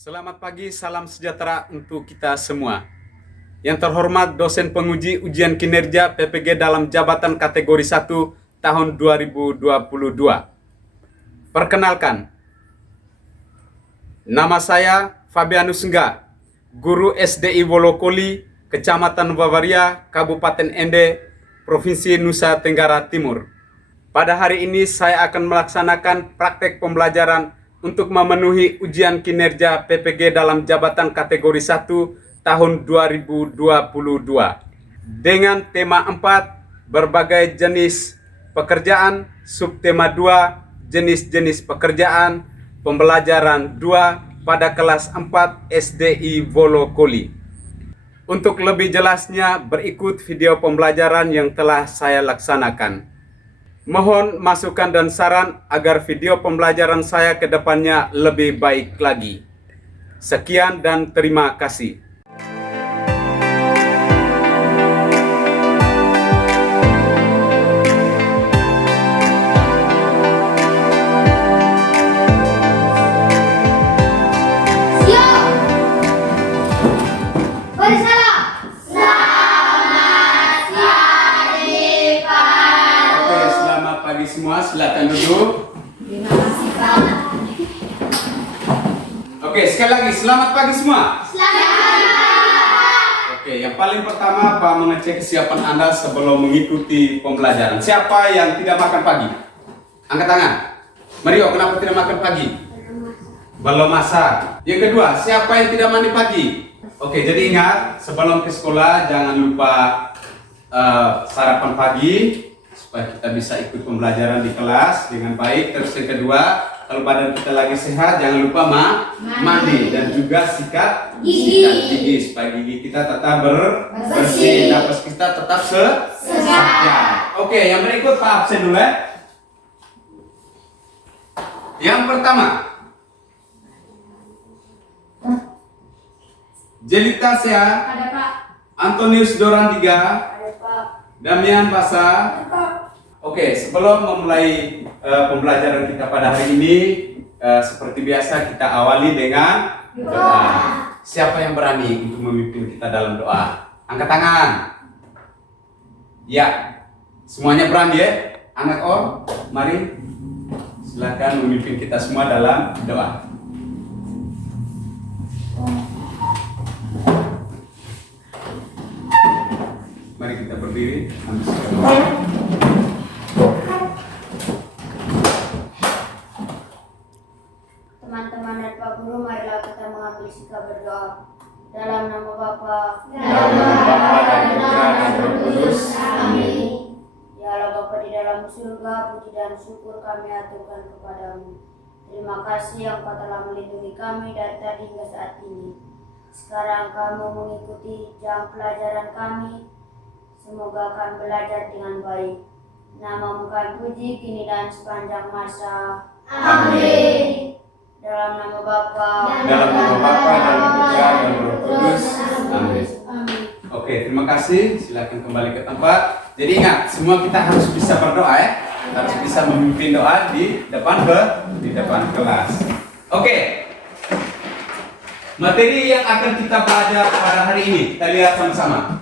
Selamat pagi, salam sejahtera untuk kita semua. Yang terhormat dosen penguji ujian kinerja PPG dalam jabatan kategori 1 tahun 2022. Perkenalkan, nama saya Fabianus Engga, guru SDI Wolokoli, Kecamatan Bavaria, Kabupaten Ende, Provinsi Nusa Tenggara Timur. Pada hari ini saya akan melaksanakan praktek pembelajaran untuk memenuhi ujian kinerja PPG dalam jabatan kategori 1 tahun 2022 dengan tema 4 berbagai jenis pekerjaan, subtema 2 jenis-jenis pekerjaan, pembelajaran 2 pada kelas 4 SDI Wolokoli. Untuk lebih jelasnya berikut video pembelajaran yang telah saya laksanakan. Mohon masukan dan saran agar video pembelajaran saya ke depannya lebih baik lagi. Sekian dan terima kasih. Semua silakan duduk. Terima kasih Pak. Oke, sekali lagi selamat pagi semua. Selamat pagi. Oke, yang paling pertama Pak mengecek kesiapan Anda sebelum mengikuti pembelajaran. Siapa yang tidak makan pagi? Angkat tangan. Mario, kenapa tidak makan pagi? Belum masak. Yang kedua, siapa yang tidak mandi pagi? Oke, jadi ingat sebelum ke sekolah jangan lupa sarapan pagi supaya kita bisa ikut pembelajaran di kelas dengan baik. Terus yang kedua, kalau badan kita lagi sehat jangan lupa mandi dan juga sikat gigi supaya gigi kita tetap bersih, napas kita tetap sehat. Oke, yang berikut Pak absen dulu ya. Yang pertama, Jelita Sea, Ada Pak. Antonius Dorandiga, Ada Pak. Damian Basa. Oke, sebelum memulai pembelajaran kita pada hari ini, seperti biasa kita awali dengan doa. Siapa yang berani untuk memimpin kita dalam doa? Angkat tangan. Ya, semuanya berani ya? Anak or, mari silakan memimpin kita semua dalam doa. Mari kita berdiri. Teman-teman dan Pak Guru, marilah kita mengambil sikap berdoa. Dalam nama Bapa, Dalam nama Bapa dan Putra dan Roh Kudus. Amin. Ya Allah Bapa di dalam surga, puji dan syukur kami aturkan kepadamu. Terima kasih yang Kau telah melindungi kami dari tadi hingga saat ini. Sekarang kamu mengikuti jam pelajaran kami. Semoga kami belajar dengan baik. Namamu kami puji kini dan sepanjang masa. Amin. Dalam nama Bapa, Dalam nama Bapa dan Putra dan Roh Kudus. Amin. Amin. Oke, terima kasih. Silakan kembali ke tempat. Jadi ingat, semua kita harus bisa berdoa ya. Harus bisa memimpin doa di depan kelas. Oke. Materi yang akan kita belajar pada hari ini, kita lihat sama-sama.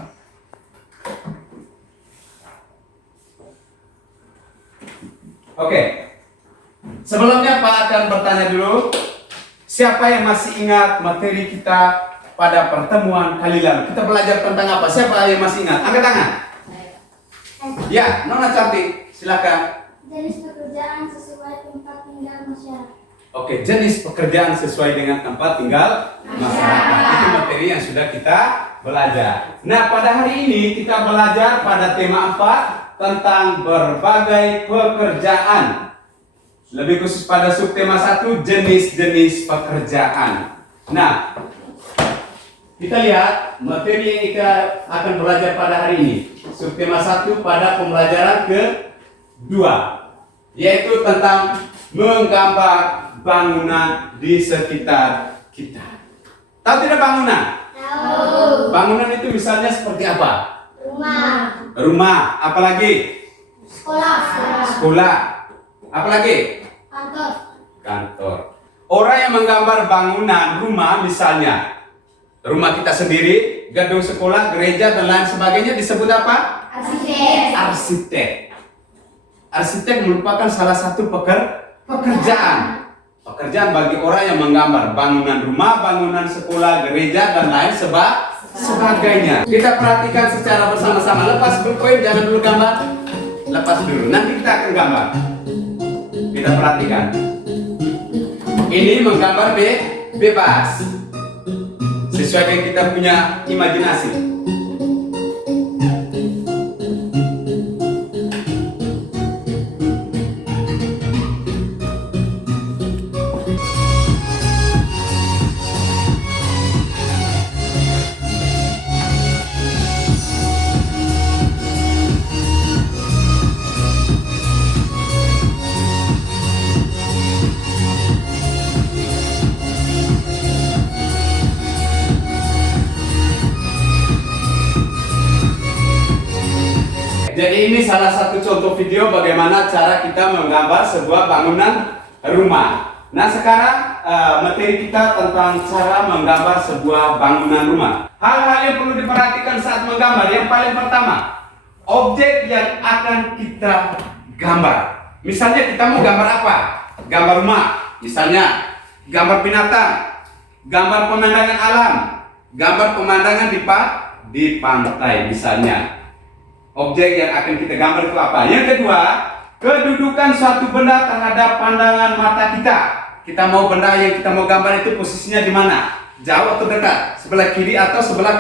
Oke. Sebelumnya Pak akan bertanya dulu, siapa yang masih ingat materi kita pada pertemuan kali lalu? Kita belajar tentang apa? Siapa yang masih ingat? Angkat tangan. Ya, Nona cantik, silakan. Jenis pekerjaan sesuai tempat tinggal masyarakat. Oke, jenis pekerjaan sesuai dengan tempat tinggal masyarakat. Itu materi yang sudah kita belajar. Nah, pada hari ini kita belajar pada tema 4 tentang berbagai pekerjaan. Lebih khusus pada subtema 1 jenis-jenis pekerjaan. Nah, kita lihat materi yang kita akan belajar pada hari ini. Subtema 1 pada pembelajaran ke-2, yaitu tentang menggambar bangunan di sekitar kita. Tahu tidak bangunan? Tahu. Bangunan itu misalnya seperti apa? Rumah. Rumah, apalagi? Sekolah. Sekolah. Apalagi? Kantor. Kantor. Orang yang menggambar bangunan rumah, misalnya rumah kita sendiri, gedung sekolah, gereja, dan lain sebagainya disebut apa? Arsitek. Arsitek. Arsitek merupakan salah satu pekerjaan. Pekerjaan bagi orang yang menggambar bangunan rumah, bangunan sekolah, gereja, dan lain sebagainya. Kita perhatikan secara bersama-sama. Lepas bullpoint, jangan dulu gambar. Lepas dulu, nanti kita akan gambar. Kita perhatikan. Ini menggambar bebas, sesuai dengan kita punya imajinasi. Jadi ini salah satu contoh video bagaimana cara kita menggambar sebuah bangunan rumah. Nah sekarang materi kita tentang cara menggambar sebuah bangunan rumah. Hal-hal yang perlu diperhatikan saat menggambar. Yang paling pertama, objek yang akan kita gambar. Misalnya kita mau gambar apa? Gambar rumah. Misalnya gambar binatang, gambar pemandangan alam, gambar pemandangan di pantai misalnya. Objek yang akan kita gambar itu apa? Yang kedua, kedudukan suatu benda terhadap pandangan mata kita. Kita mau benda yang kita mau gambar itu posisinya di mana? Jauh atau dekat? Sebelah kiri atau sebelah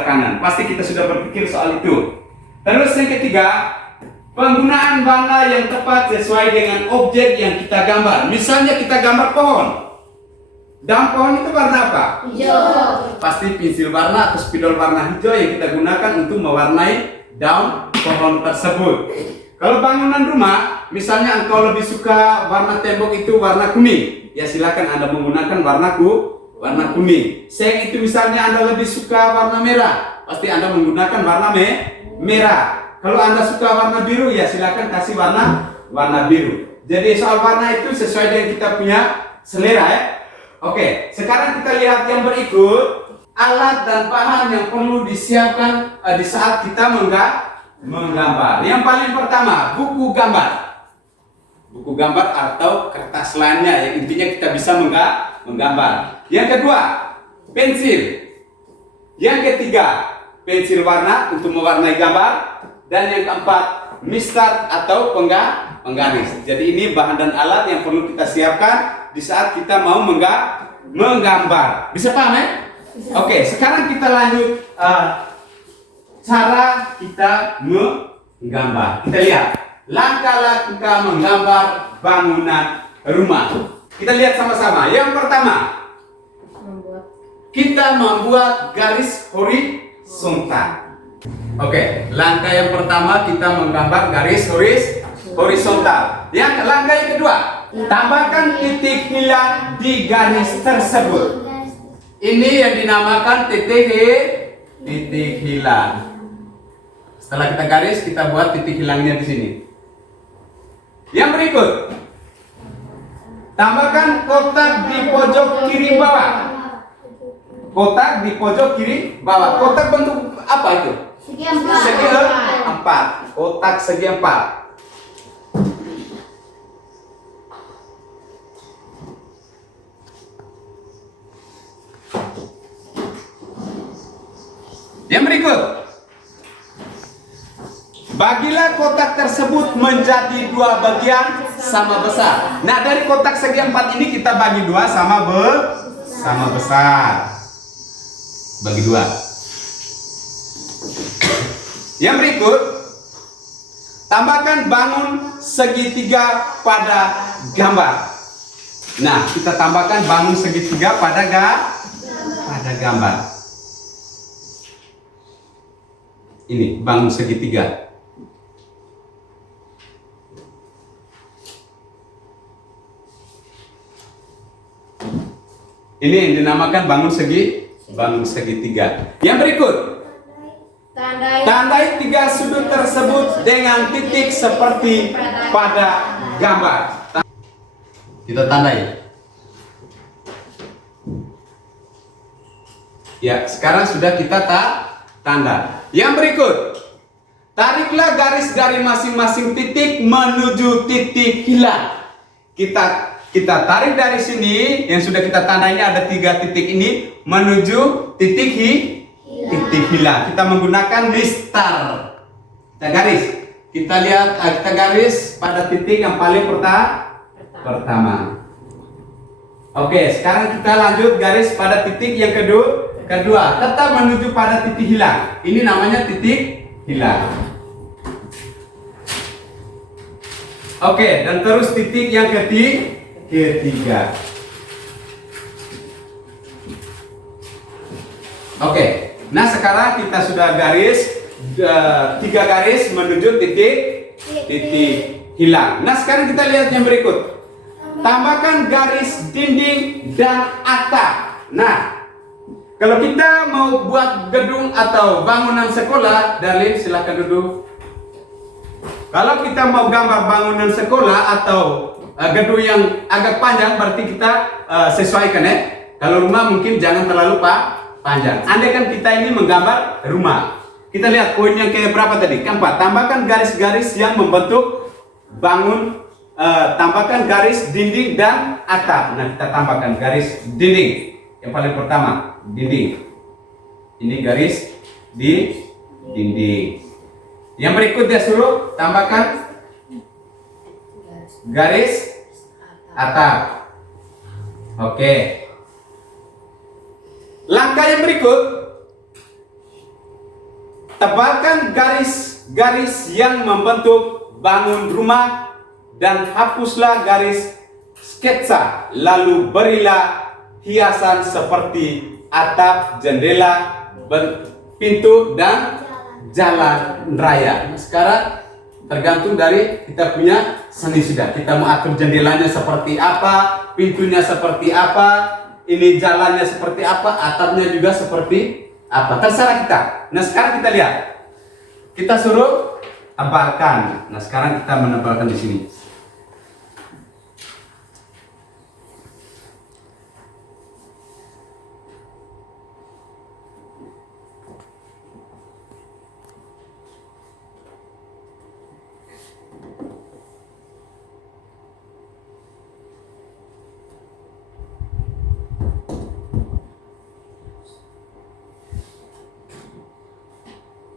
kanan? Pasti kita sudah berpikir soal itu. Terus yang ketiga, penggunaan warna yang tepat sesuai dengan objek yang kita gambar. Misalnya kita gambar pohon. Daun pohon itu warna apa? Hijau. Pasti pensil warna atau spidol warna hijau yang kita gunakan untuk mewarnai daun pohon tersebut. Kalau bangunan rumah, misalnya engkau lebih suka warna tembok itu warna kuning, ya silakan Anda menggunakan warna kuning. Seng itu misalnya Anda lebih suka warna merah, pasti Anda menggunakan warna merah. Kalau Anda suka warna biru, ya silakan kasih warna biru. Jadi soal warna itu sesuai dengan kita punya selera ya. Oke, sekarang kita lihat yang berikut. Alat dan bahan yang perlu disiapkan di saat kita menggambar. Yang paling pertama, buku gambar. Buku gambar atau kertas lainnya yang intinya kita bisa menggambar. Yang kedua, pensil. Yang ketiga, pensil warna untuk mewarnai gambar. Dan yang keempat, mistar atau penggaris. Jadi ini bahan dan alat yang perlu kita siapkan di saat kita mau menggambar. Bisa paham ya? Oke, sekarang kita lanjut cara kita menggambar. Kita lihat langkah-langkah kita menggambar bangunan rumah. Kita lihat sama-sama. Yang pertama, kita membuat garis horizontal. Oke, langkah yang pertama kita menggambar garis horizontal. Yang langkah yang kedua, tambahkan titik hilang di garis tersebut. Ini yang dinamakan titik hilang. Setelah kita garis, kita buat titik hilangnya di sini. Yang berikut, tambahkan kotak di pojok kiri bawah. Kotak di pojok kiri bawah. Kotak bentuk apa itu? Segi empat. Segi empat. Kotak segi empat. Yang berikut, bagilah kotak tersebut menjadi dua bagian sama besar. Nah, dari kotak segi empat ini kita bagi dua sama besar. Bagi dua. Yang berikut, tambahkan bangun segitiga pada gambar. Nah, kita tambahkan bangun segitiga pada gambar. Ini bangun segitiga. Ini yang dinamakan bangun segitiga. Yang berikut, tandai tiga sudut tersebut dengan titik seperti pada gambar. Kita tandai. Ya, sekarang sudah kita tanda. Yang berikut, tariklah garis dari masing-masing titik menuju titik hilang. Kita tarik dari sini yang sudah kita tanda ini ada 3 titik ini menuju titik titik hilang. Kita menggunakan mistar. Kita garis. Kita lihat, kita garis pada titik yang paling pertama. Oke, sekarang kita lanjut garis pada titik yang kedua. Tetap menuju pada titik hilang. Ini namanya titik hilang. Oke, dan terus titik yang ketiga. Oke, nah sekarang kita sudah garis 3 garis menuju titik hilang. Nah sekarang kita lihat yang berikut. Tambahkan garis dinding dan atap. Nah, kalau kita mau buat gedung atau bangunan sekolah, Darlin silahkan duduk. Kalau kita mau gambar bangunan sekolah atau gedung yang agak panjang, berarti kita sesuaikan ya. Kalau rumah mungkin jangan terlalu panjang. Andai kan kita ini menggambar rumah, kita lihat poin yang kayak berapa tadi? Keempat, tambahkan garis-garis yang membentuk tambahkan garis dinding dan atap. Nah, kita tambahkan garis dinding. Yang paling pertama, dinding. Ini garis di dinding. Yang berikutnya suruh tambahkan garis atap. Oke. Langkah yang berikut, tebalkan garis-garis yang membentuk bangun rumah dan hapuslah garis sketsa, lalu berilah hiasan seperti atap, jendela, pintu, dan jalan raya. Nah, sekarang tergantung dari kita punya seni sudah. Kita mau atur jendelanya seperti apa, pintunya seperti apa, ini jalannya seperti apa, atapnya juga seperti apa. Terserah kita. Nah sekarang kita lihat. Kita suruh tebalkan. Nah sekarang kita menebalkan di sini.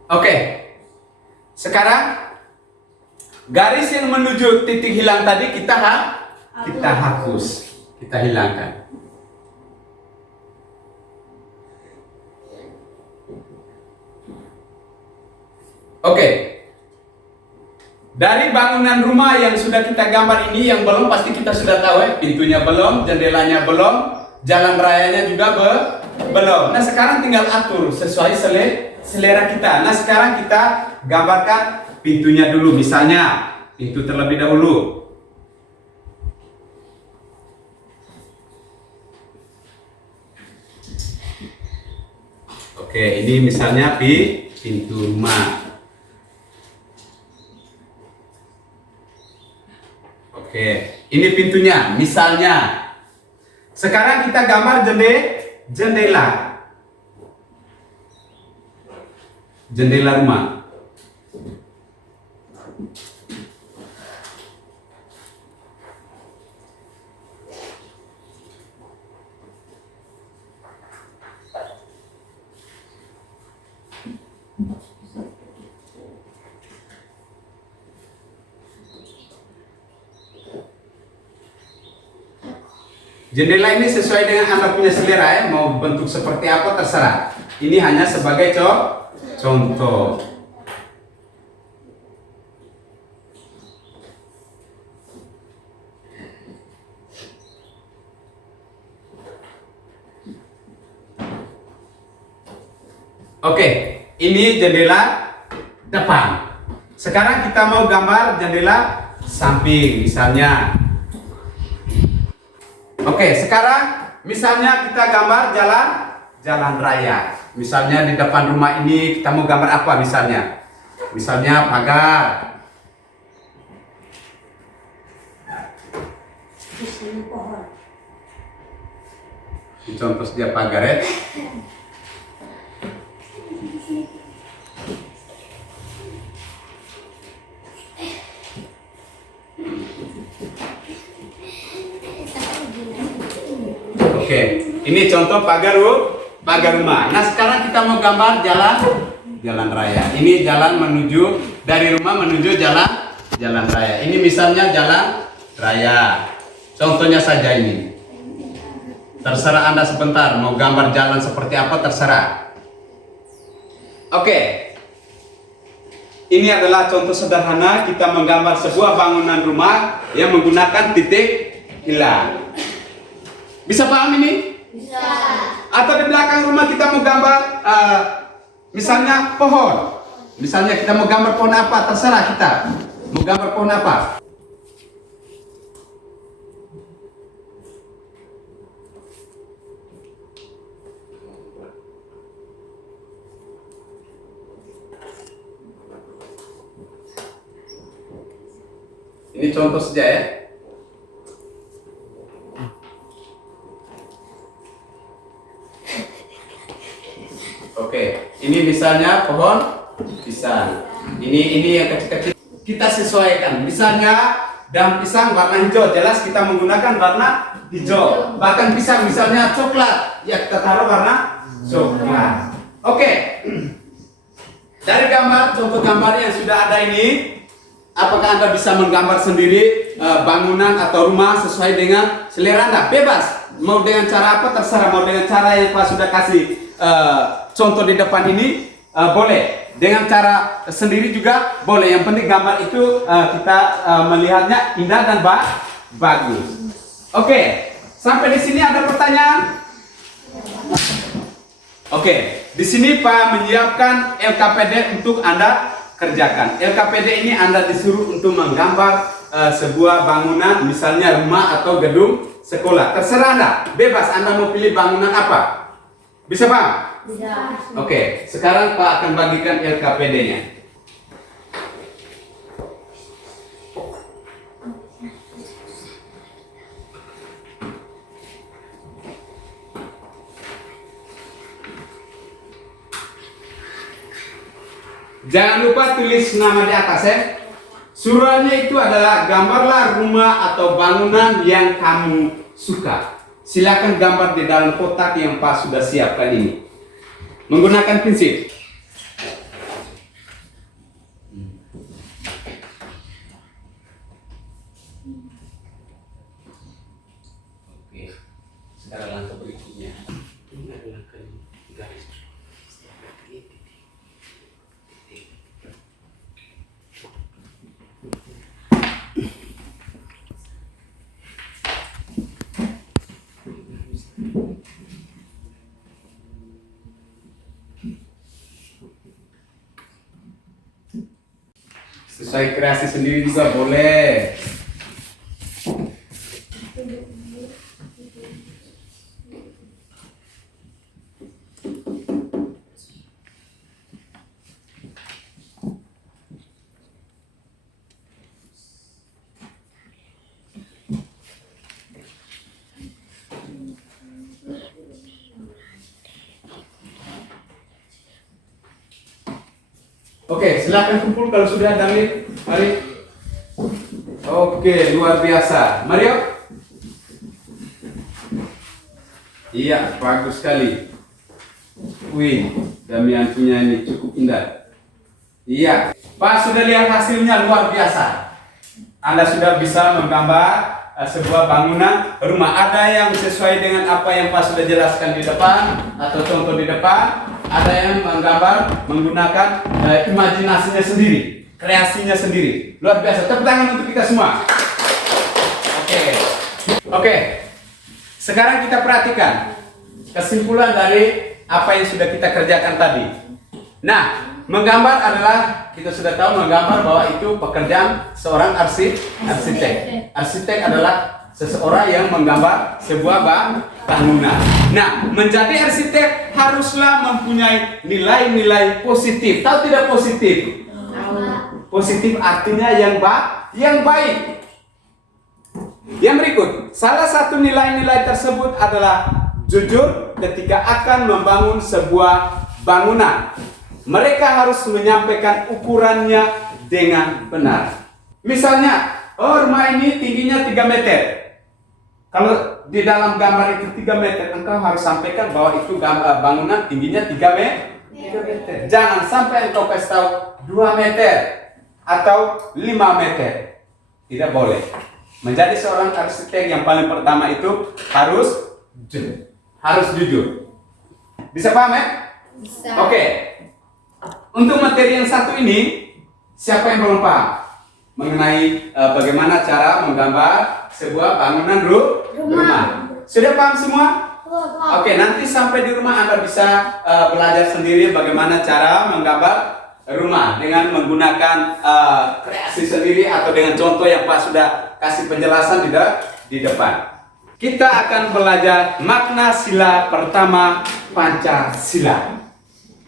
Oke, sekarang garis yang menuju titik hilang tadi kita hapus, kita hilangkan. Oke, dari bangunan rumah yang sudah kita gambar ini, yang belum pasti kita sudah tahu ya, pintunya belum, jendelanya belum, jalan rayanya juga belum. Nah sekarang tinggal atur sesuai selera kita. Nah sekarang kita gambarkan pintunya dulu, misalnya pintu terlebih dahulu. Oke, ini misalnya pintu rumah. Oke, ini pintunya misalnya. Sekarang kita gambar jendela rumah. Jendela ini sesuai dengan Anda punya selera ya, mau bentuk seperti apa terserah. Ini hanya sebagai contoh. Oke, ini jendela depan. Sekarang kita mau gambar jendela samping misalnya. Oke, sekarang misalnya kita gambar jalan raya. Misalnya di depan rumah ini kita mau gambar apa misalnya? Misalnya pagar. Contoh dia pagar ya. Oke, ini contoh pagar rumah. Nah, sekarang kita mau gambar jalan raya. Ini jalan menuju dari rumah menuju jalan raya. Ini misalnya jalan raya. Contohnya saja ini. Terserah Anda sebentar mau gambar jalan seperti apa, terserah. Oke. Ini adalah contoh sederhana kita menggambar sebuah bangunan rumah yang menggunakan titik hilang. Bisa paham ini? Bisa. Atau di belakang rumah kita mau gambar misalnya pohon. Misalnya kita mau gambar pohon apa, terserah kita. Mau gambar pohon apa? Ini contoh saja ya. Oke, ini misalnya pohon pisang. Ini yang kecil-kecil kita sesuaikan. Misalnya daun pisang warna hijau, jelas kita menggunakan warna hijau. Bahkan pisang misalnya coklat, ya kita taruh warna coklat. Oke. Dari contoh gambar yang sudah ada ini, apakah Anda bisa menggambar sendiri bangunan atau rumah sesuai dengan selera Anda? Bebas. Mau dengan cara apa terserah. Mau dengan cara yang Pak sudah kasih contoh di depan ini boleh. Dengan cara sendiri juga boleh. Yang penting gambar itu kita melihatnya indah dan bagus. Oke. Sampai di sini ada pertanyaan? Oke. Di sini Pak menyiapkan LKPD untuk Anda kerjakan. LKPD ini Anda disuruh untuk menggambar sebuah bangunan, misalnya rumah atau gedung sekolah. Terserah Anda, bebas Anda mau pilih bangunan apa. Bisa Pak? Bisa. Oke, sekarang Pak akan bagikan LKPD-nya. Jangan lupa tulis nama di atas ya. Suruhannya itu adalah gambarlah rumah atau bangunan yang kamu suka. Silakan gambar di dalam kotak yang Pak sudah siapkan ini. Menggunakan prinsip. Oke. Sekarang langkah berikutnya. Ini adalah garis. Sesuai kreasi sendiri juga boleh. Oke, silakan kumpul kalau sudah Damit. Mari. Oke, luar biasa. Mario. Iya, bagus sekali. Wih, Damian punya ini cukup indah. Iya, Pak sudah lihat hasilnya luar biasa. Anda sudah bisa menggambar sebuah bangunan rumah. Ada yang sesuai dengan apa yang Pak sudah jelaskan di depan atau contoh di depan. Ada yang menggambar menggunakan imajinasinya sendiri, kreasinya sendiri. Luar biasa. Tepuk tangan untuk kita semua. Oke. Sekarang kita perhatikan kesimpulan dari apa yang sudah kita kerjakan tadi. Nah, menggambar adalah kita sudah tahu menggambar bahwa itu pekerjaan seorang arsitek. Arsitek adalah seseorang yang menggambar sebuah bangunan. Nah, menjadi arsitek haruslah mempunyai nilai-nilai positif. Tahu tidak positif? Positif artinya yang baik. Yang berikut, salah satu nilai-nilai tersebut adalah jujur ketika akan membangun sebuah bangunan. mereka harus menyampaikan ukurannya dengan benar. Misalnya, rumah ini tingginya 3 meter. Kalau di dalam gambar itu 3 meter, engkau harus sampaikan bahwa itu bangunan tingginya 3 meter. Jangan sampai engkau kasih tahu 2 meter atau 5 meter. Tidak boleh. Menjadi seorang arsitek yang paling pertama itu harus jujur. Bisa paham ya? Bisa. Oke. Untuk materi yang satu ini, siapa yang belum paham mengenai bagaimana cara menggambar sebuah bangunan rumah? Sudah paham semua? Oke, nanti sampai di rumah Anda bisa belajar sendiri bagaimana cara menggambar rumah dengan menggunakan kreasi sendiri atau dengan contoh yang Pak sudah kasih penjelasan di depan. Kita akan belajar makna sila pertama Pancasila.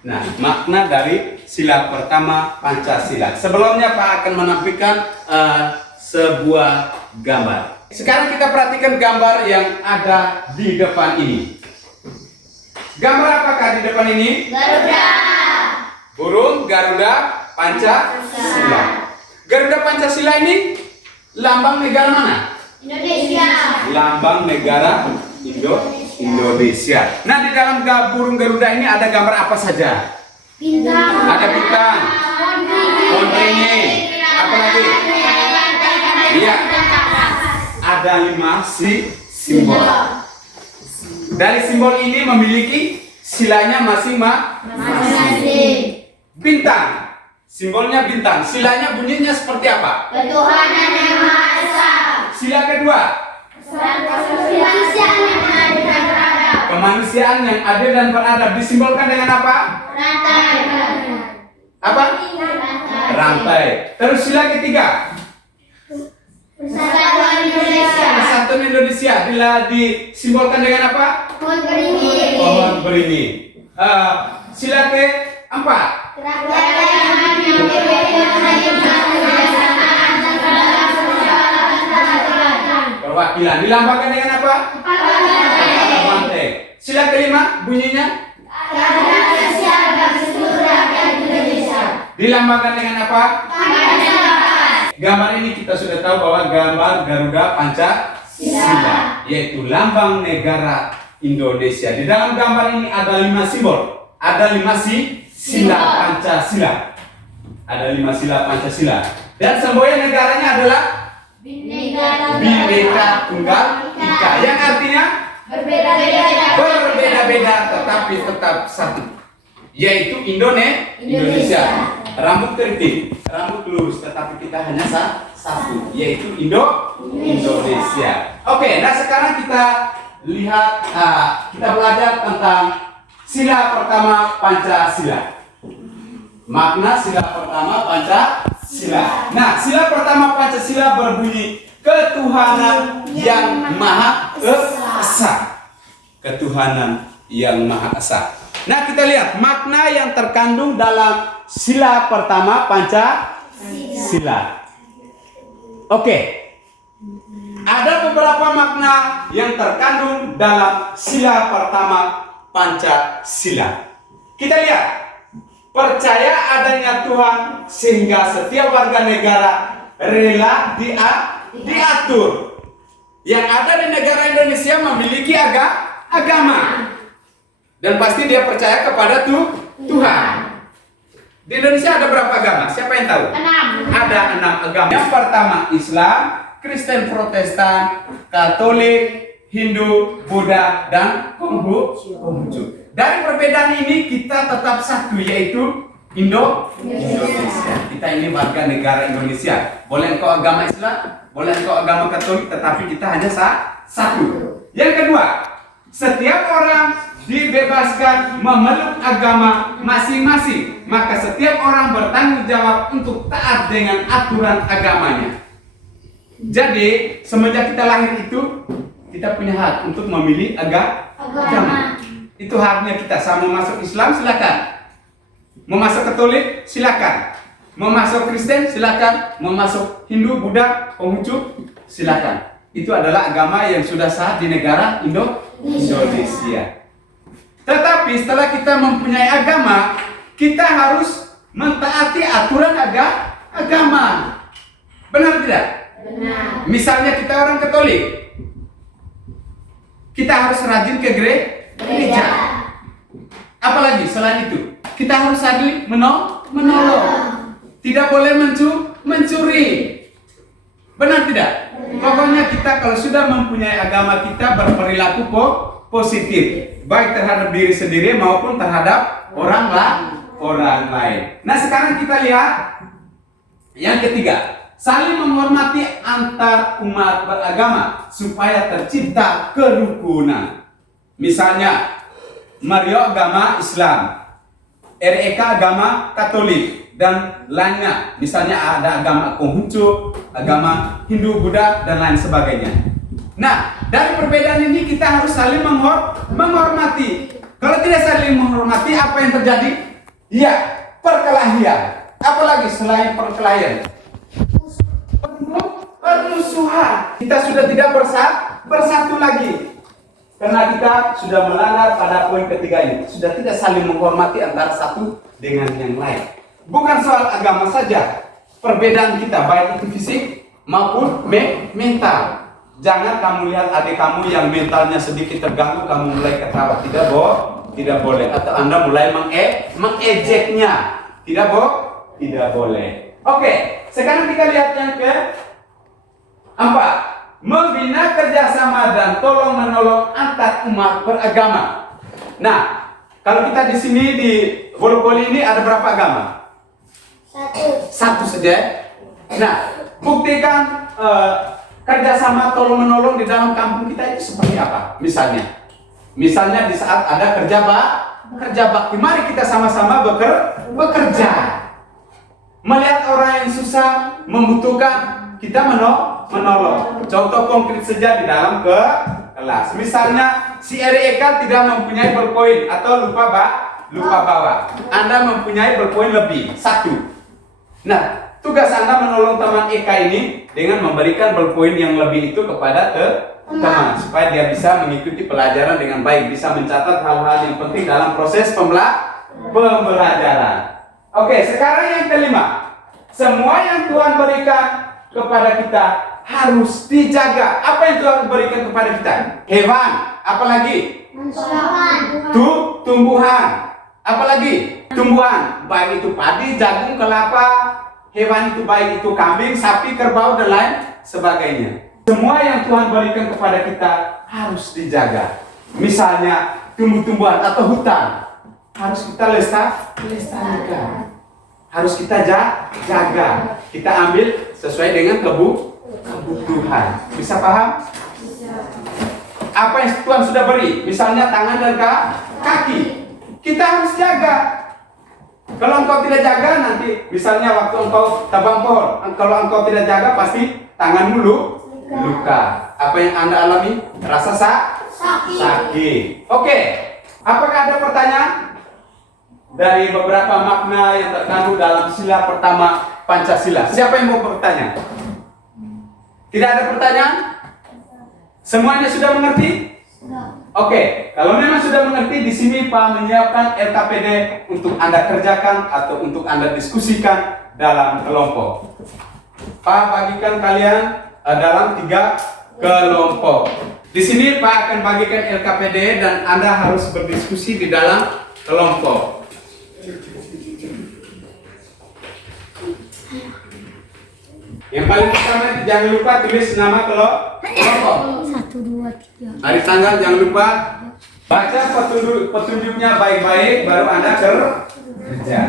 Nah, makna dari sila pertama Pancasila. Sebelumnya Pak akan menampilkan sebuah gambar. Sekarang kita perhatikan gambar yang ada di depan ini. Gambar apakah di depan ini? Garuda. Burung Garuda Pancasila. Garuda Pancasila ini lambang negara mana? Indonesia. Lambang negara Indonesia. Nah, di dalam burung Garuda ini ada gambar apa saja? Bintang. Ada bintang, pohon beringin, apa lagi? Iya, ada 5 simbol. Dari simbol ini memiliki silanya masing-masing. Bintang, simbolnya bintang. Silanya bunyinya seperti apa? Ketuhanan yang Maha Esa. Sila kedua, Kemanusiaan yang adil dan beradab. kemanusiaan yang adil dan beradab. Disimbolkan dengan apa? Rantai. Apa? Rantai. Terus sila ketiga, Persatuan Indonesia. Persatuan Indonesia. Bila disimbolkan dengan apa? Pohon beringin. Pohon beringin. Sila keempat, Rakyat yang adil, kebijaksanaan, dan kedaulatan persoalan dan keadilan. perwakilan. Dilambangkan dengan apa? Banteng. Sila kelima bunyinya Keadilan sosial bagi seluruh rakyat Indonesia. dilambangkan dengan apa? Keadilan. Gambar ini kita sudah tahu bahwa gambar Garuda Pancasila, yaitu lambang negara Indonesia. Di dalam gambar ini ada 5 simbol. Ada 5 sila Pancasila. Ada 5 sila Pancasila. Dan semboyan negaranya adalah Bhinneka Tunggal Ika, yang artinya berbeda-beda tetapi tetap satu, yaitu Indonesia. Rambut keriting, rambut lurus, tetapi kita hanya satu, yaitu Indonesia. Oke, nah sekarang kita lihat, kita belajar tentang sila pertama Pancasila. Makna sila pertama Pancasila. Nah, sila pertama Pancasila berbunyi ketuhanan yang Maha Esa. Ketuhanan yang Maha Esa. Nah, kita lihat makna yang terkandung dalam sila pertama Pancasila. Oke. Ada beberapa makna yang terkandung dalam sila pertama Pancasila. Kita lihat. Percaya adanya Tuhan sehingga setiap warga negara rela diatur. Yang ada di negara Indonesia memiliki agama. Dan pasti dia percaya kepada Tuhan. Di Indonesia ada berapa agama? Siapa yang tahu? 6. Ada 6 agama. Yang pertama Islam, Kristen, Protestan, Katolik, Hindu, Buddha, dan Konghucu. Dari perbedaan ini kita tetap satu, yaitu Indonesia. Kita ini warga negara Indonesia. Boleh engkau agama Islam, boleh engkau agama Katolik, tetapi kita hanya satu. Yang kedua, setiap orang dibebaskan memeluk agama masing-masing, maka setiap orang bertanggung jawab untuk taat dengan aturan agamanya. Jadi semenjak kita lahir itu kita punya hak untuk memilih agama. Itu haknya kita. Mau masuk Islam silakan, mau masuk Katolik silakan, mau masuk Kristen silakan, mau masuk Hindu, Buddha, Konghucu silakan. Itu adalah agama yang sudah sah di negara Indonesia. Tetapi setelah kita mempunyai agama, kita harus mentaati aturan agama. Benar tidak? Benar. Misalnya kita orang Katolik, kita harus rajin ke gereja. Apalagi selain itu, kita harus saling menolong. Tidak boleh mencuri. Benar tidak? Pokoknya kita kalau sudah mempunyai agama, kita berperilaku positif, baik terhadap diri sendiri maupun terhadap orang lain. Nah, sekarang kita lihat yang ketiga, saling menghormati antar umat beragama supaya tercipta kerukunan. Misalnya, Mario agama Islam, REK agama Katolik, dan lainnya. Misalnya ada agama Konghucu, agama Hindu, Buddha, dan lain sebagainya. Nah, dari perbedaan ini kita harus saling menghormati. Kalau tidak saling menghormati, apa yang terjadi? Ya, perkelahian. Apalagi selain perkelahian? Permusuhan. Kita sudah tidak bersatu lagi. Karena kita sudah melanggar pada poin ketiga ini. Sudah tidak saling menghormati antara satu dengan yang lain. Bukan soal agama saja. Perbedaan kita baik itu fisik maupun mental. Jangan kamu lihat adik kamu yang mentalnya sedikit terganggu, kamu mulai ketawa. Tidak boleh. Atau Anda mulai mengejeknya. Tidak boleh. Oke, sekarang kita lihat yang keempat. Membina kerjasama dan tolong menolong antar umat beragama. Nah, kalau kita di sini di Bolopoli ini ada berapa agama? Satu saja. Nah, buktikan kerjasama tolong menolong di dalam kampung kita itu seperti apa? Misalnya di saat ada kerja bakti, mari kita sama-sama bekerja. Melihat orang yang susah, membutuhkan, kita menolong. Contoh konkret saja di dalam kelas. Misalnya si Eka tidak mempunyai berpoin atau lupa bawa. Anda mempunyai berpoin lebih 1. Nah, tugas Anda menolong teman Eka ini dengan memberikan berpoin yang lebih itu kepada teman supaya dia bisa mengikuti pelajaran dengan baik, bisa mencatat hal-hal yang penting dalam proses pembelajaran. Oke, sekarang yang kelima. Semua yang Tuhan berikan kepada kita harus dijaga. Apa yang Tuhan berikan kepada kita? Hewan, apalagi? Tumbuhan, apalagi? Tumbuhan, baik itu padi, jagung, kelapa. Hewan itu baik itu kambing, sapi, kerbau, dan lain sebagainya. Semua yang Tuhan berikan kepada kita harus dijaga. Misalnya tumbuh-tumbuhan atau hutan harus kita lestarikan. Harus kita jaga. Kita ambil sesuai dengan kebutuhan. Bisa paham? Apa yang Tuhan sudah beri, misalnya tangan dan kaki, kita harus jaga. Kalau engkau tidak jaga, nanti misalnya waktu engkau tabang pohon, kalau engkau tidak jaga pasti tanganmu luka. Apa yang Anda alami? Rasa sakit. Oke. Apakah ada pertanyaan dari beberapa makna yang terkandung dalam sila pertama Pancasila? Siapa yang mau bertanya? Tidak ada pertanyaan? Semuanya sudah mengerti? Oke, kalau memang sudah mengerti, di sini Pak menyiapkan LKPD untuk Anda kerjakan atau untuk Anda diskusikan dalam kelompok. Pak bagikan kalian dalam 3 kelompok. Di sini Pak akan bagikan LKPD dan Anda harus berdiskusi di dalam kelompok. Yang paling pertama jangan lupa tulis nama kelompok. 1, 2, 3. Hari tanggal jangan lupa. Baca petunjuknya baik-baik baru Anda kerja.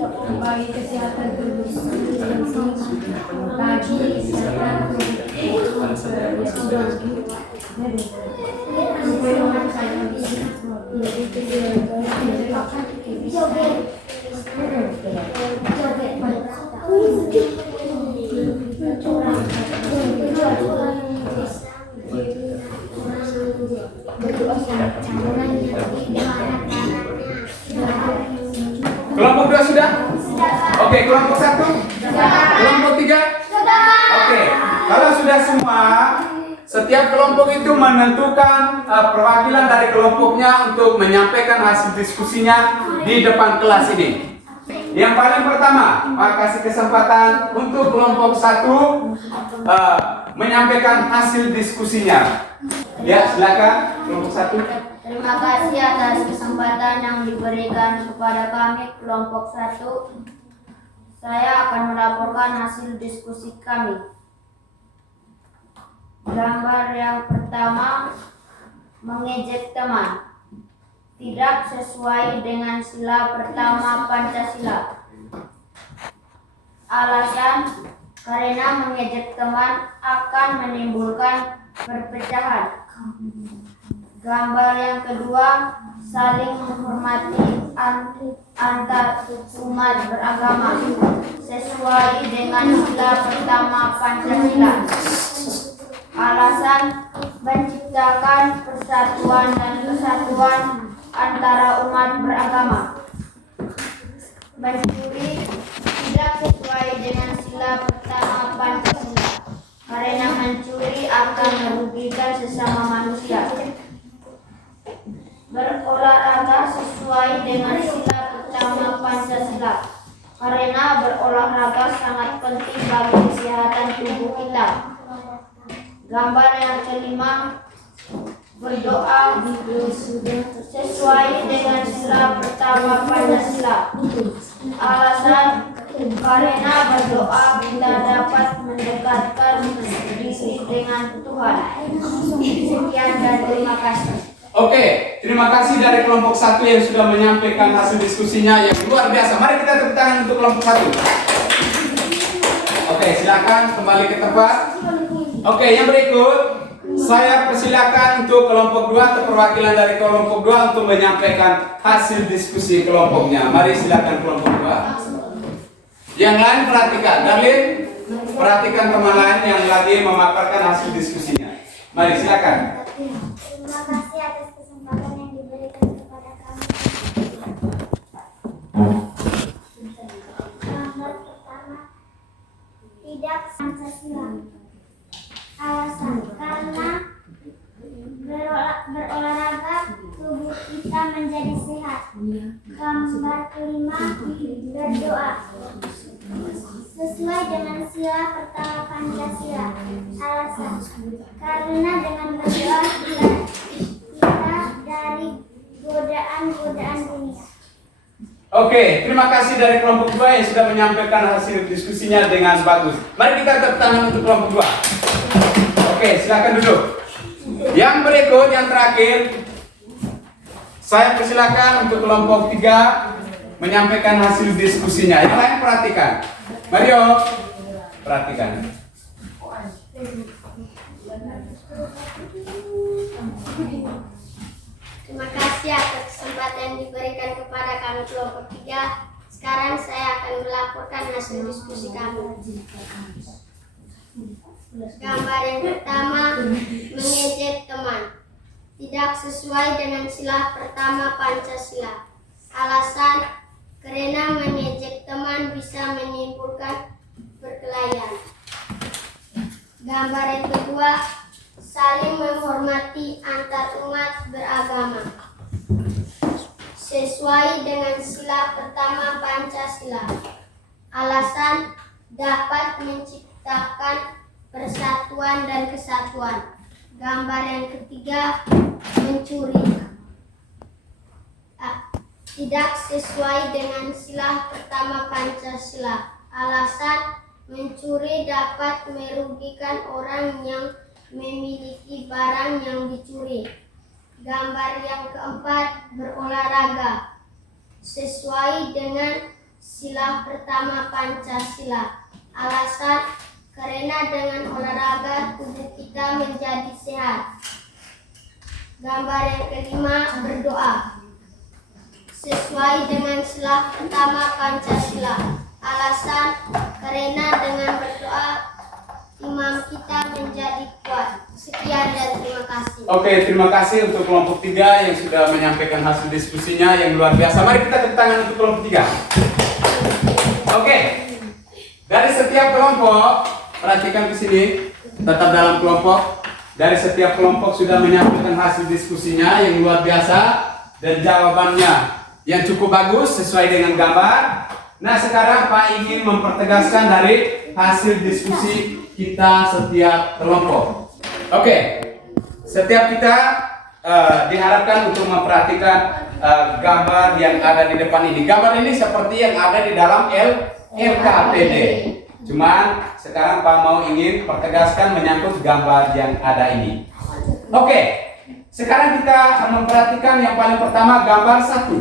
bagi kesehatan tubuh bagi serta Kelompok 2 sudah? Oke, kelompok 1? Kelompok 3? Oke, kalau sudah semua, setiap kelompok itu menentukan perwakilan dari kelompoknya untuk menyampaikan hasil diskusinya di depan kelas ini. Yang paling pertama, Pak kasih kesempatan untuk kelompok 1 menyampaikan hasil diskusinya. Ya, silakan kelompok 1. Terima kasih atas kesempatan yang diberikan kepada kami kelompok 1. Saya akan melaporkan hasil diskusi kami. Gambar yang pertama, mengejek teman. Tidak sesuai dengan sila pertama Pancasila. Alasan, karena mengejek teman akan menimbulkan perpecahan. Gambar yang kedua, saling menghormati antar umat beragama sesuai dengan sila pertama Pancasila. Alasan, menciptakan persatuan dan kesatuan antara umat beragama. Mencuri tidak sesuai dengan sila pertama Pancasila, karena mencuri akan merugikan sesama manusia. Berolahraga sesuai dengan sila pertama Pancasila, karena berolahraga sangat penting bagi kesehatan tubuh kita. Gambar yang kelima, berdoa sesuai dengan sila pertama Pancasila. Alasan, karena berdoa kita dapat mendekatkan diri dengan Tuhan. Sekian dan terima kasih. Oke, terima kasih dari kelompok 1 yang sudah menyampaikan hasil diskusinya yang luar biasa. Mari kita tepuk tangan untuk kelompok 1. Oke, silakan kembali ke tempat. Oke, yang berikut saya persilakan untuk kelompok 2 atau perwakilan dari kelompok 2 untuk menyampaikan hasil diskusi kelompoknya. Mari silakan kelompok 2. Yang lain perhatikan, Darlin, perhatikan teman lain yang lagi memaparkan hasil diskusinya. Mari silakan. Terima kasih atas kesempatan yang diberikan kepada kami. Gambar pertama, tidak Pancasila. Alasan, karena berolahraga tubuh kita menjadi sehat. Gambar kelima, berdoa sesuai dengan sila pertama Pancasila. Alasan, karena dengan berdoa kita dari godaan-godaan dunia. Oke, terima kasih dari kelompok 2 yang sudah menyampaikan hasil diskusinya dengan bagus. Mari kita tepuk tangan untuk kelompok 2. Oke, silakan duduk. Yang berikut, yang terakhir, saya persilakan untuk kelompok 3 menyampaikan hasil diskusinya. Yang lain perhatikan. Mario, perhatikan. Terima kasih atas kesempatan yang diberikan kepada kami kelompok 3. Sekarang saya akan melaporkan hasil diskusi kami. Gambar yang pertama, mengejek teman. Tidak sesuai dengan sila pertama Pancasila. Alasan, karena mengejek teman bisa menimbulkan perkelahian. Gambar yang kedua, saling menghormati antar umat beragama sesuai dengan sila pertama Pancasila. Alasan, dapat menciptakan persatuan dan kesatuan. Gambar yang ketiga, mencuri tidak sesuai dengan sila pertama Pancasila. Alasan, mencuri dapat merugikan orang yang memiliki barang yang dicuri. Gambar yang keempat, berolahraga sesuai dengan sila pertama Pancasila. Alasan karena dengan olahraga tubuh kita menjadi sehat. Gambar yang kelima, berdoa. Sesuai dengan sila pertama Pancasila. Alasan karena dengan berdoa iman kita menjadi kuat. Sekian dan terima kasih. Oke, terima kasih untuk kelompok 3 yang sudah menyampaikan hasil diskusinya yang luar biasa. Mari kita tepuk tangan untuk kelompok 3. Oke, dari setiap kelompok, perhatikan di sini, tetap dalam kelompok. Dari setiap kelompok sudah menyampaikan hasil diskusinya yang luar biasa dan jawabannya yang cukup bagus sesuai dengan gambar. Nah, sekarang Pak ingin mempertegaskan dari hasil diskusi kita setiap kelompok. Oke, setiap kita diharapkan untuk memperhatikan gambar yang ada di depan ini. Gambar ini seperti yang ada di dalam LKPD. Cuman sekarang Pak mau ingin pertegaskan menyangkut gambar yang ada ini. Oke, sekarang kita memperhatikan yang paling pertama gambar 1.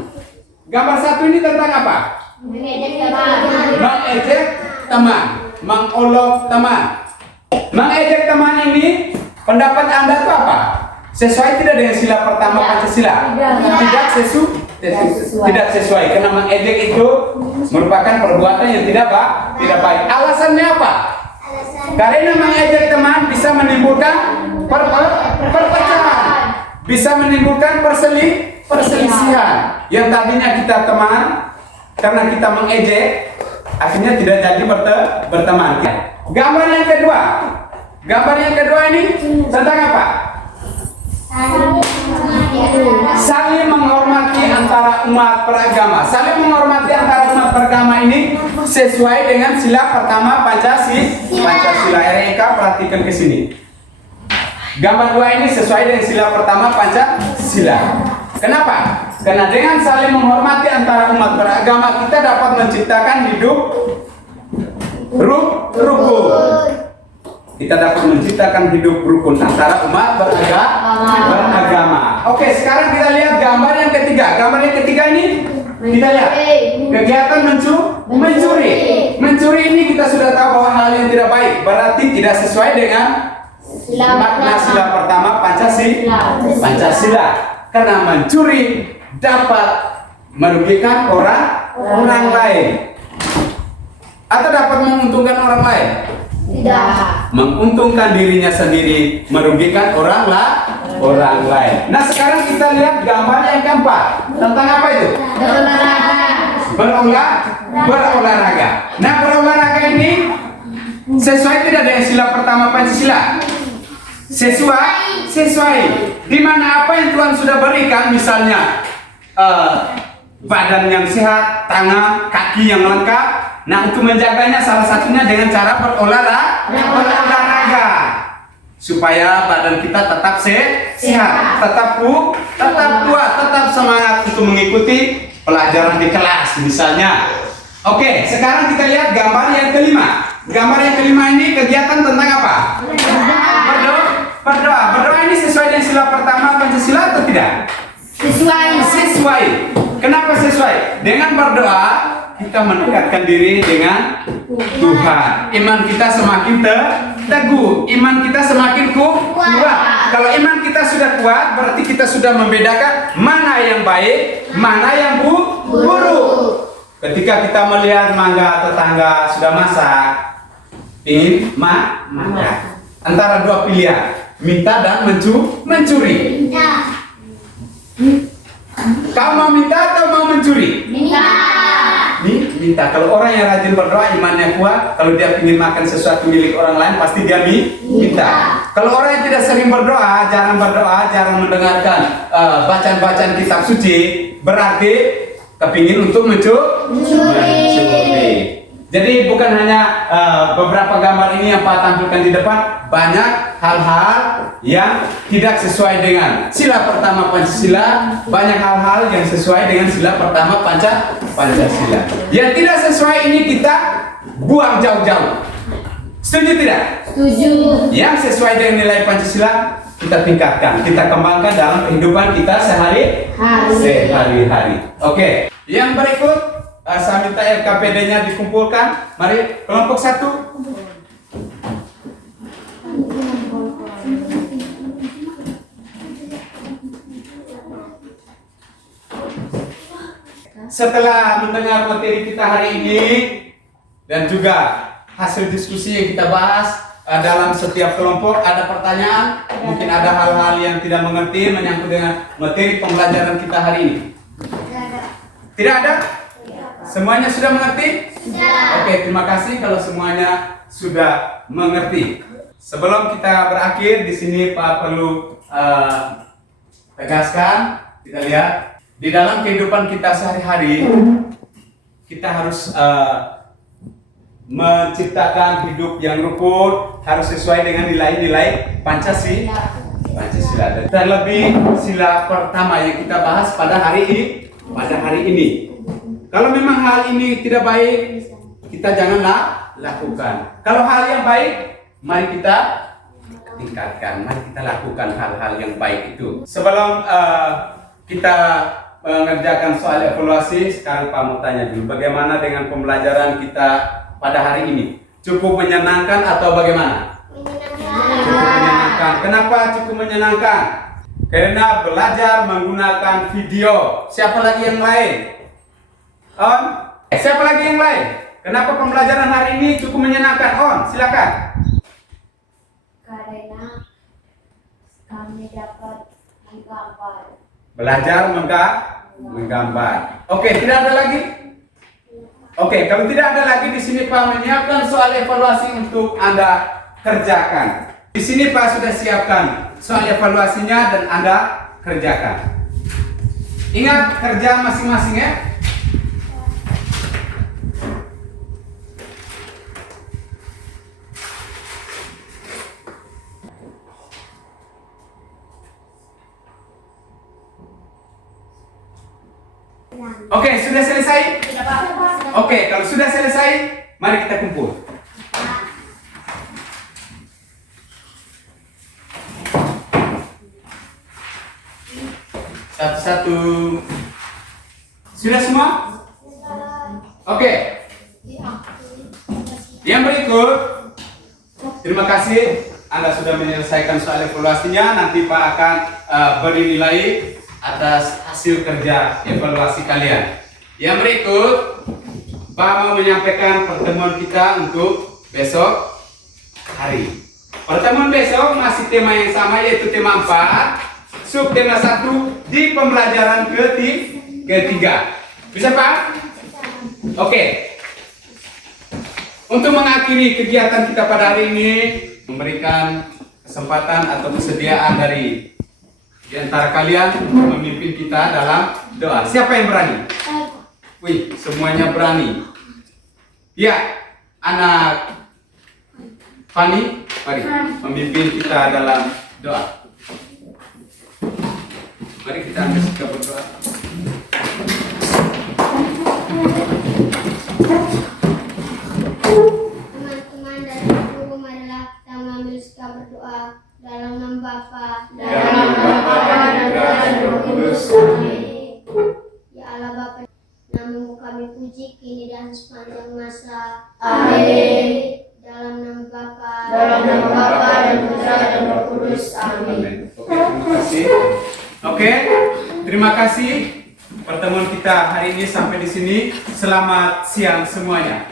Gambar 1 ini tentang apa? Mengejek teman. Mengejek teman, mengolok teman. Mengejek teman ini pendapat Anda itu apa? Sesuai tidak dengan sila pertama Pancasila? Tidak sesuai karena mengejek itu merupakan perbuatan yang tidak baik. Alasannya apa? Karena mengejek teman bisa menimbulkan perpecahan, bisa menimbulkan perselisihan. Yang tadinya kita teman, karena kita mengejek, akhirnya tidak jadi berteman. Gambar yang kedua ini tentang apa? Saling menghormati antara umat beragama. Saling menghormati antara umat beragama ini sesuai dengan sila pertama Pancasila. REK perhatikan ke sini. Gambar 2 ini sesuai dengan sila pertama Pancasila. Kenapa? Karena dengan saling menghormati antara umat beragama kita dapat menciptakan hidup rukun. Kita dapat menciptakan hidup rukun antara umat beragama. Oke, sekarang kita lihat gambar yang ketiga. Gambar yang ketiga ini kita lihat kegiatan mencuri. Mencuri ini kita sudah tahu bahwa hal yang tidak baik, berarti tidak sesuai dengan makna sila pertama Pancasila. Karena mencuri dapat merugikan orang lain atau dapat menguntungkan orang lain. Tidak. Menguntungkan dirinya sendiri, merugikan orang lain. Nah, sekarang kita lihat gambar yang keempat. Tentang apa itu? Berolahraga. Nah, berolahraga ini sesuai tidak dengan sila pertama Pancasila? Sesuai. Di mana apa yang Tuhan sudah berikan, misalnya badan yang sehat, tangan, kaki yang lengkap. Nah, untuk menjaganya salah satunya dengan cara berolahraga supaya badan kita tetap sehat, tetap kuat, tetap semangat untuk mengikuti pelajaran di kelas misalnya. Oke, sekarang kita lihat gambar yang kelima. Gambar yang kelima ini kegiatan tentang apa? Berdoa. Berdoa ini sesuai dengan sila pertama Pancasila atau tidak? Sesuai. Kenapa sesuai? Dengan berdoa kita mendekatkan diri dengan Tuhan. Iman kita semakin teguh, iman kita semakin kuat. Kalau iman kita sudah kuat, berarti kita sudah membedakan mana yang baik, mana yang buruk. Ketika kita melihat mangga tetangga sudah masak, ingin makan. Antara dua pilihan, minta dan mencuri. Kau mau minta atau mau mencuri? Minta. Kalau orang yang rajin berdoa, imannya kuat, kalau dia ingin makan sesuatu milik orang lain, pasti dia minta. Kalau orang yang tidak sering berdoa, jarang mendengarkan bacaan-bacaan kitab suci, berarti kepingin untuk mencuri. Jadi bukan hanya beberapa gambar ini yang Pak tampilkan di depan, banyak hal-hal yang tidak sesuai dengan sila pertama Pancasila, banyak hal-hal yang sesuai dengan sila pertama Pancasila. Yang tidak sesuai ini kita buang jauh-jauh. Setuju tidak? Setuju. Yang sesuai dengan nilai Pancasila kita tingkatkan, kita kembangkan dalam kehidupan kita sehari-hari. Oke. Yang berikut Saya minta LKPD-nya dikumpulkan. Mari kelompok 1. Setelah mendengar materi kita hari ini dan juga hasil diskusi yang kita bahas dalam setiap kelompok, ada pertanyaan, mungkin ada hal-hal yang tidak mengerti menyangkut dengan materi pembelajaran kita hari ini. Tidak ada? Semuanya sudah mengerti? Sudah. Oke, terima kasih kalau semuanya sudah mengerti. Sebelum kita berakhir di sini Pak perlu tegaskan, kita lihat di dalam kehidupan kita sehari-hari kita harus menciptakan hidup yang rukun, harus sesuai dengan nilai-nilai Pancasila. Terlebih sila pertama yang kita bahas pada hari ini. Kalau memang hal ini tidak baik, kita janganlah lakukan. Kalau hal yang baik, mari kita tingkatkan, mari kita lakukan hal-hal yang baik itu. Sebelum kita mengerjakan soal evaluasi, sekarang Pak mau tanya dulu, bagaimana dengan pembelajaran kita pada hari ini? Cukup menyenangkan atau bagaimana? Cukup menyenangkan. Kenapa cukup menyenangkan? Karena belajar menggunakan video. Siapa lagi yang lain? On? Siapa lagi yang lain? Kenapa pembelajaran hari ini cukup menyenangkan? On, silakan. Karena kami dapat menggambar. Belajar menggambar. Oke, tidak ada lagi? Oke, kalau tidak ada lagi di sini Pak menyiapkan soal evaluasi untuk Anda kerjakan. Di sini Pak sudah siapkan soal evaluasinya dan Anda kerjakan. Ingat kerja masing-masing ya. Oke, sudah selesai? Oke, kalau sudah selesai, mari kita kumpul. Satu-satu. Sudah semua? Oke. Yang berikut, terima kasih Anda sudah menyelesaikan soal evaluasinya. Nanti Pak akan beri nilai atas hasil kerja evaluasi kalian. Yang berikut, Pak mau menyampaikan pertemuan kita untuk besok hari. Pertemuan besok masih tema yang sama, yaitu tema 4, subtema 1 di pembelajaran ketiga. Bisa Pak? Oke. Untuk mengakhiri kegiatan kita pada hari ini, memberikan kesempatan atau kesediaan dari di antara kalian memimpin kita dalam doa. Siapa yang berani? Wih, semuanya berani. Ya, anak Fani, mari memimpin kita dalam doa. Mari kita angkat sikap berdoa. Teman-teman dari guru, marilah kita mengambil sikap berdoa dalam nama Bapa Dalam nama Bapa dan Putra dan Roh Kudus. Amin. Ya Allah Bapa, namamu kami puji kini dan sepanjang masa. Amin. Dalam nama Bapa Dalam nama Bapa dan Putra dan Roh Kudus. Amin. Amin. Oke, terima kasih. Oke, terima kasih. Pertemuan kita hari ini sampai di sini. Selamat siang semuanya.